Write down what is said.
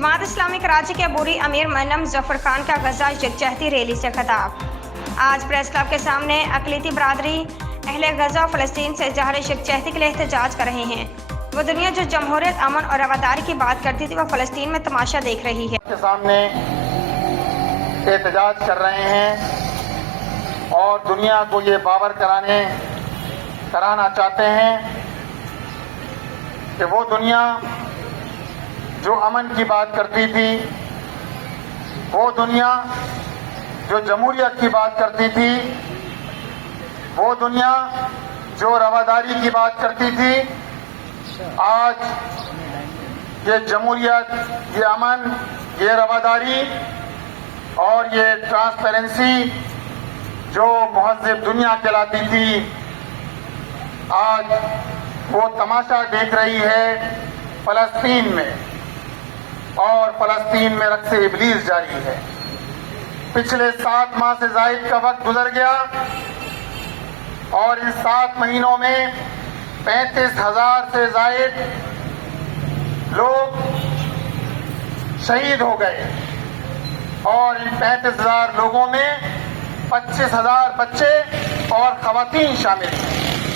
जमात इस्लामी कराची के अबूरी अमीर मरनम जफर खान का गजा यकजहती रैली से खिताब। आज प्रेस क्लब के सामने अक़लीती बरादरी अहले गजा और फ़लस्तीन से ज़ाहिर यकजहती के लिए एहतजाज कर रहे हैं। वो दुनिया जो जमहूरियत, अमन और रवादारी की बात करती थी, वो फ़लस्तीन में तमाशा देख रही है। के सामने एहतजाज कर रहे हैं और दुनिया को ये बावर कराना चाहते हैं कि वो दुनिया जो अमन की बात करती थी, वो दुनिया जो जमहूरियत की बात करती थी, वो दुनिया जो रवादारी की बात करती थी, आज ये जमहूरियत, ये अमन, ये रवादारी और ये ट्रांसपेरेंसी जो महज़्ज़ब दुनिया कहलाती थी, आज वो तमाशा देख रही है फ़लस्तीन में, और फ़लस्तीन में रक़्स इब्लीस जारी है। पिछले 7 माह से ज़ायद का वक्त गुजर गया और इन 7 महीनों में 35,000 से ज़ायद लोग शहीद हो गए और इन 35,000 लोगों में 25,000 बच्चे और ख़वातीन शामिल हैं।